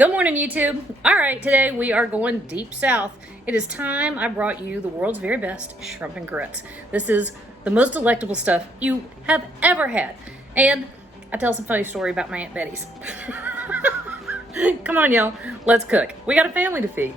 Good morning, YouTube. All right, today we are going deep south. It is time I brought you the world's very best shrimp and grits. This is the most delectable stuff you have ever had. And I tell some funny story about my Aunt Betty's. Come on, y'all. Let's cook. We got a family to feed.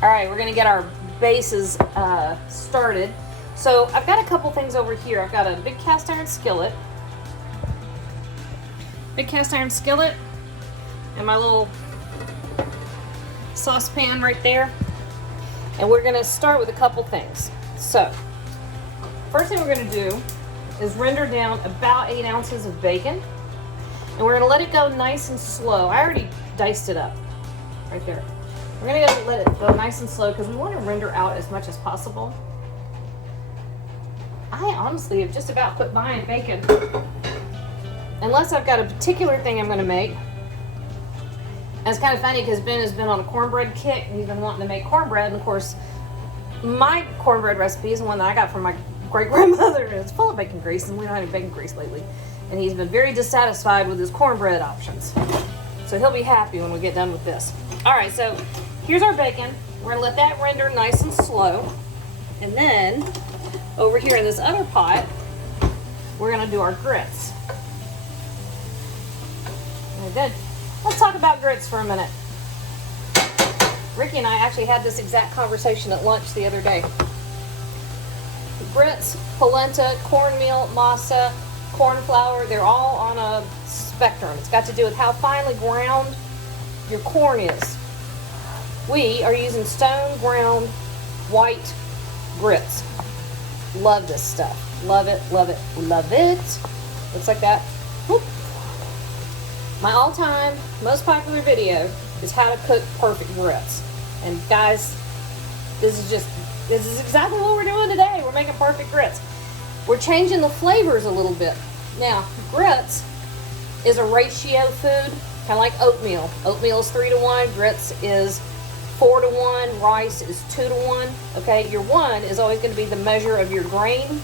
All right, we're gonna get our bases started. So I've got a couple things over here. I've got a big cast iron skillet. And my little saucepan right there. And we're gonna start with a couple things. So, first thing we're gonna do is render down about 8 ounces of bacon. And we're gonna let it go nice and slow. I already diced it up right there. We're gonna let it go nice and slow because we want to render out as much as possible. I honestly have just about quit buying bacon. Unless I've got a particular thing I'm going to make. And it's kind of funny because Ben has been on a cornbread kick and he's been wanting to make cornbread. And of course, my cornbread recipe is the one that I got from my great-grandmother. And it's full of bacon grease and we don't have any bacon grease lately. And he's been very dissatisfied with his cornbread options. So he'll be happy when we get done with this. Alright, so here's our bacon. We're going to let that render nice and slow. And then over here in this other pot, we're gonna do our grits. Very good. Let's talk about grits for a minute. Ricky and I actually had this exact conversation at lunch the other day. Grits, polenta, cornmeal, masa, corn flour, they're all on a spectrum. It's got to do with how finely ground your corn is. We are using stone ground white grits. Love this stuff. Love it, love it, love it. Looks like that. Whoop. My all-time most popular video is how to cook perfect grits. And guys, this is exactly what we're doing today. We're making perfect grits. We're changing the flavors a little bit. Now, grits is a ratio food, kind of like oatmeal. Oatmeal is 3-to-1, grits is 4-to-1, rice is 2-to-1. Okay, your 1 is always going to be the measure of your grain.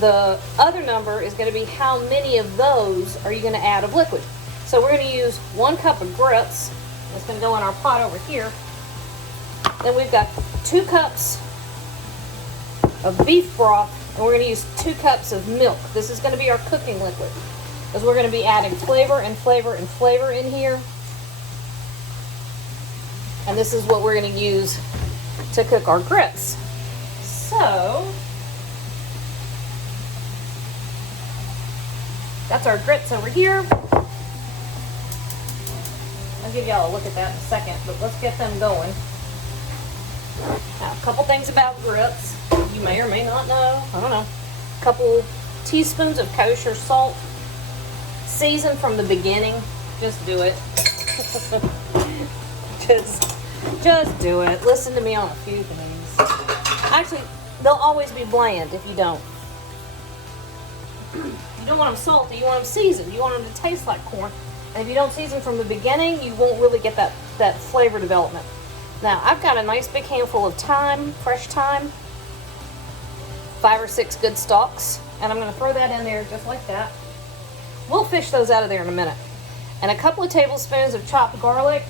The other number is going to be how many of those are you going to add of liquid. So we're going to use 1 cup of grits. That's going to go in our pot over here. Then we've got 2 cups of beef broth, and we're going to use 2 cups of milk. This is going to be our cooking liquid, because we're going to be adding flavor and flavor and flavor in here. And this is what we're going to use to cook our grits. So, that's our grits over here. I'll give y'all a look at that in a second, but let's get them going. Now, a couple things about grits you may or may not know. I don't know. A couple teaspoons of kosher salt. Season from the beginning. Just do it. Just do it. Listen to me on a few things. Actually, they'll always be bland if you don't. You don't want them salty. You want them seasoned. You want them to taste like corn. And if you don't season from the beginning, you won't really get that flavor development. Now, I've got a nice big handful of thyme, fresh thyme. 5 or 6 good stalks. And I'm going to throw that in there just like that. We'll fish those out of there in a minute. And a couple of tablespoons of chopped garlic.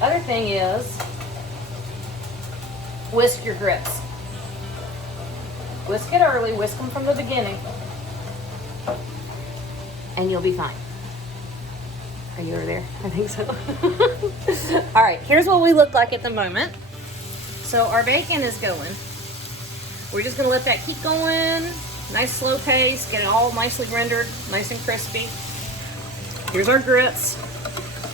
Other thing is, whisk your grits. Whisk it early, whisk them from the beginning, and you'll be fine. Are you over there? I think so. All right, here's what we look like at the moment. So our bacon is going. We're just gonna let that keep going. Nice slow pace, get it all nicely rendered, nice and crispy. Here's our grits.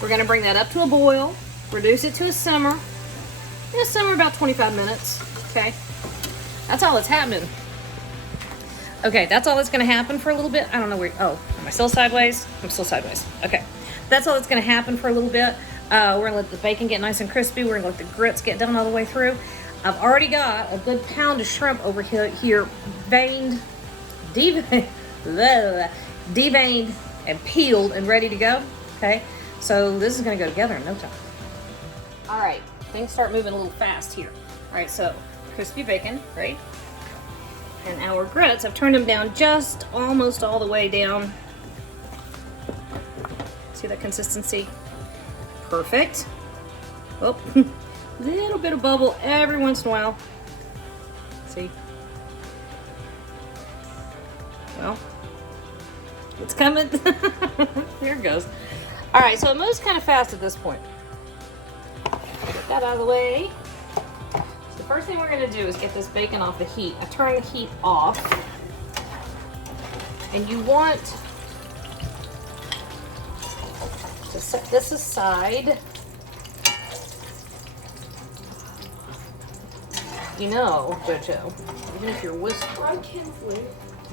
We're gonna bring that up to a boil. Reduce it to a simmer. It'll simmer about 25 minutes. Okay. That's all that's happening. Okay, that's all that's going to happen for a little bit. I don't know where. Oh, am I still sideways? I'm still sideways. Okay. That's all that's going to happen for a little bit. We're going to let the bacon get nice and crispy. We're going to let the grits get done all the way through. I've already got a good pound of shrimp over here veined, deveined, and peeled and ready to go. Okay. So this is going to go together in no time. All right, things start moving a little fast here. All right, so crispy bacon, right? And our grits, I've turned them down just almost all the way down. See that consistency? Perfect. Oh, little bit of bubble every once in a while. See? Well, it's coming. There it goes. All right, so it moves kind of fast at this point. Get that out of the way. So the first thing we're gonna do is get this bacon off the heat. I turn the heat off. And you want to set this aside. You know, Jojo, even if you're whispering,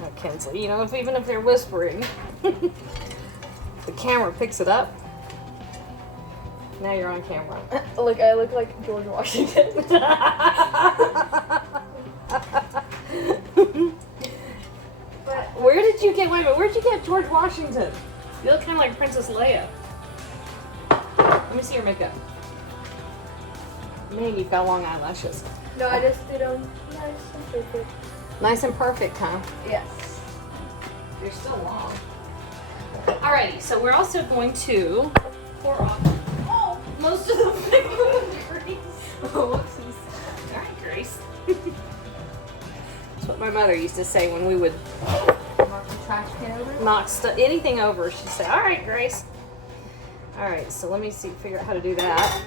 not Kinsley, you know, even if they're whispering, the camera picks it up. Now you're on camera. Look, I look like George Washington. Where did you get, wait a minute, where'd you get George Washington? You look kind of like Princess Leia. Let me see your makeup. Man, you've got long eyelashes. No, I just did them nice and perfect. Nice and perfect, huh? Yes. They're still long. Alrighty, so we're also going to pour off most of the grease. Oh, whoopsies. Alright, Grace. That's what my mother used to say when we would Knock the trash can over? knock anything over. She'd say, alright, Grace. Alright, so let me figure out how to do that.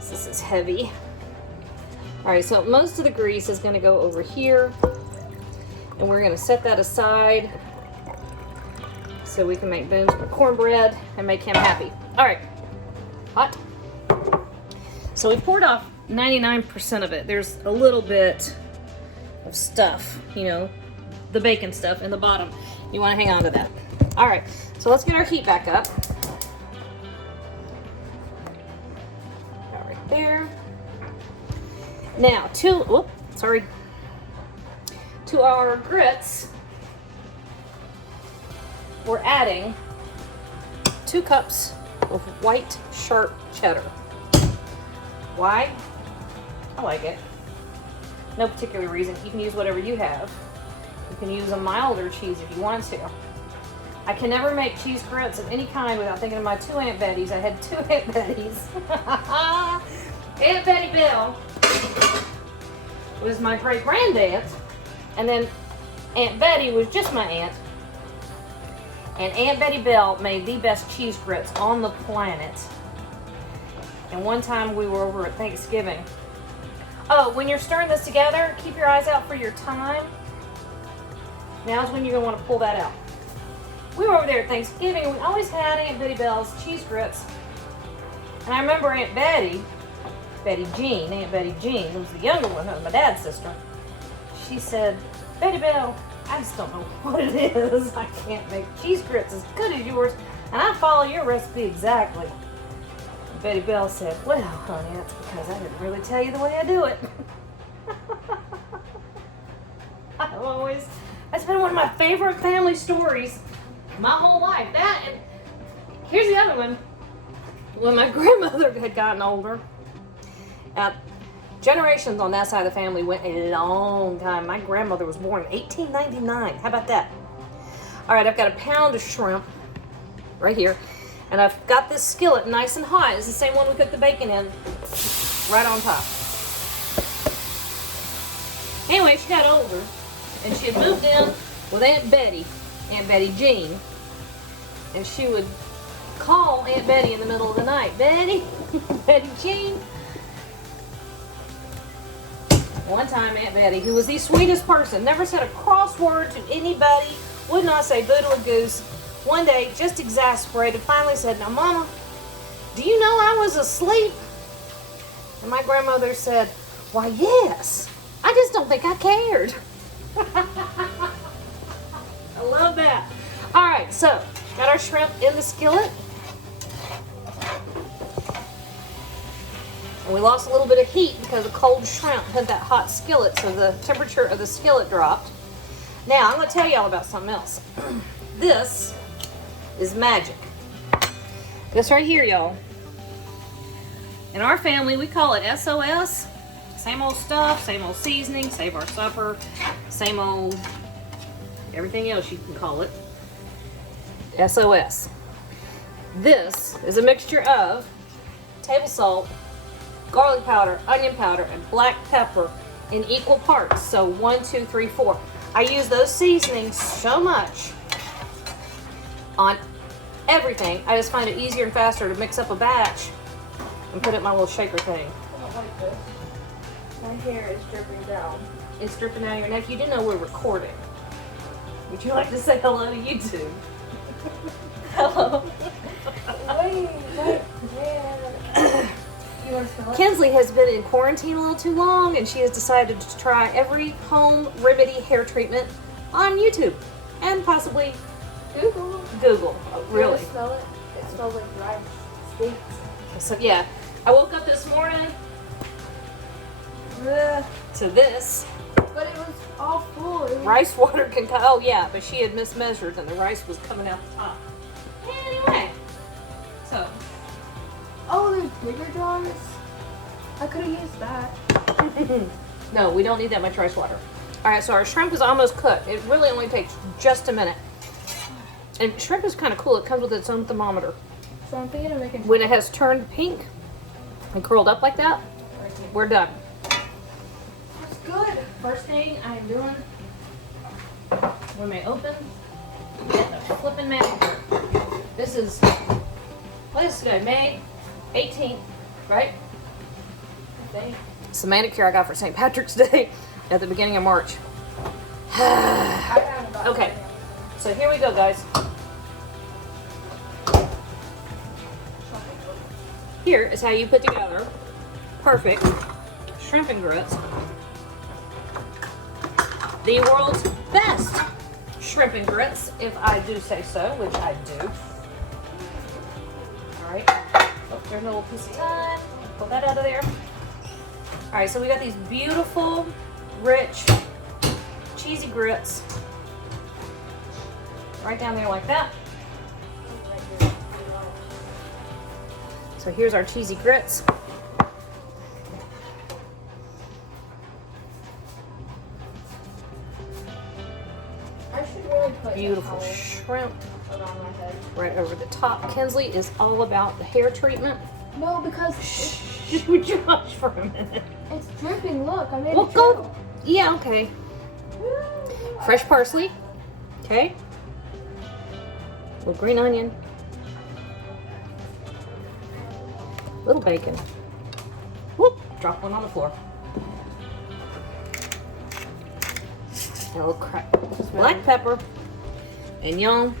This is heavy. Alright, so most of the grease is going to go over here. And we're going to set that aside so we can make Boone's cornbread and make him happy. Alright, hot. So we poured off 99% of it. There's a little bit of stuff, you know, the bacon stuff in the bottom. You want to hang on to that. Alright, so let's get our heat back up. Right there. Now, to our grits, we're adding 2 cups of white sharp cheddar. Why? I like it. No particular reason. You can use whatever you have. You can use a milder cheese if you want to. I can never make cheese grits of any kind without thinking of my 2 Aunt Bettys. I had 2 Aunt Bettys. Aunt Betty Bell was my great-granddaunt, and then Aunt Betty was just my aunt. And Aunt Betty Bell made the best cheese grits on the planet. And one time we were over at Thanksgiving. Oh, when you're stirring this together, keep your eyes out for your thyme. Now's when you're going to want to pull that out. We were over there at Thanksgiving, and we always had Aunt Betty Bell's cheese grits. And I remember Aunt Betty, Aunt Betty Jean, was the younger one, my dad's sister. She said, Betty Bell, I just don't know what it is. I can't make cheese grits as good as yours, and I follow your recipe exactly. And Betty Bell said, well, honey, that's because I didn't really tell you the way I do it. That's been one of my favorite family stories my whole life. That, and here's the other one. When my grandmother had gotten older, generations on that side of the family went a long time. My grandmother was born in 1899. How about that? All right, I've got a pound of shrimp right here, and I've got this skillet nice and hot. It's the same one we cooked the bacon in, right on top. Anyway, she got older, and she had moved in with Aunt Betty Jean, and she would call Aunt Betty in the middle of the night, Betty, Betty Jean. One time, Aunt Betty, who was the sweetest person, never said a cross word to anybody, would not say boo to a goose, one day, just exasperated, finally said, now, Mama, do you know I was asleep? And my grandmother said, why, yes. I just don't think I cared. I love that. All right, so, got our shrimp in the skillet. And we lost a little bit of heat because the cold shrimp had that hot skillet, so the temperature of the skillet dropped. Now, I'm going to tell you all about something else. This is magic. This right here, y'all, In our family, we call it SOS. Same old stuff, same old seasoning, save our supper, same old everything else you can call it. SOS. This is a mixture of table salt, garlic powder, onion powder, and black pepper in equal parts. So 1, 2, 3, 4. I use those seasonings so much on everything. I just find it easier and faster to mix up a batch and put it in my little shaker thing. I don't like this. My hair is dripping down. It's dripping down your neck. You do know we're recording. Would you like to say hello to YouTube? Hello. Wait, man. You want to smell it? Kinsley has been in quarantine a little too long, and she has decided to try every home remedy hair treatment on YouTube and possibly Google. Google. You Really. want to smell it? It smells like dry steaks. So yeah, I woke up this morning to this. But it was all full. It was Rice water can come. Oh yeah, but she had mismeasured and the rice was coming out the top. Anyway, so Oh, there's bigger jars? I could have used that. no, we don't need that much rice water. All right, so our shrimp is almost cooked. It really only takes just a minute. And shrimp is kind of cool. It comes with its own thermometer. So I'm thinking of making. When it has turned pink and curled up like that, we're done. It's good. First thing I am doing when they open, get the flipping manicure. This is, what is today? May 18th, right? I think. It's the manicure I got for St. Patrick's Day at the beginning of March. I have about Okay, so here we go, guys. Here is how you put together perfect shrimp and grits. The world's best shrimp and grits, if I do say so, which I do. All right. Oh, there's a little piece of time. Pull that out of there. All right, so we got these beautiful, rich, cheesy grits. Right down there like that. So here's our cheesy grits. I should really put Beautiful a towel shrimp around my head. right over the top. Kinsley is all about the hair treatment. No, because Would you hush for a minute? it's dripping. Look, I made Well, a go. trail. Yeah, okay. Fresh parsley. Okay. Little green onion. Little bacon. Whoop! Drop one on the floor. And a little black pepper. And y'all,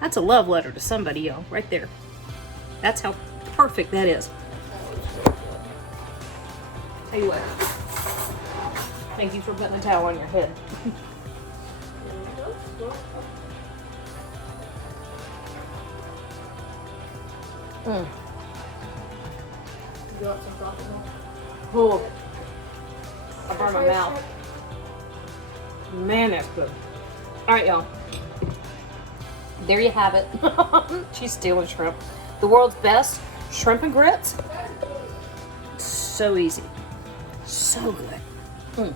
that's a love letter to somebody, y'all, right there. That's how perfect that is. Tell you what. Thank you for putting the towel on your head. Mm. You want some tropical? Oh, I burned my mouth. Man, that's good. All right, y'all. There you have it. She's stealing shrimp. The world's best shrimp and grits. So easy. So good. Mm.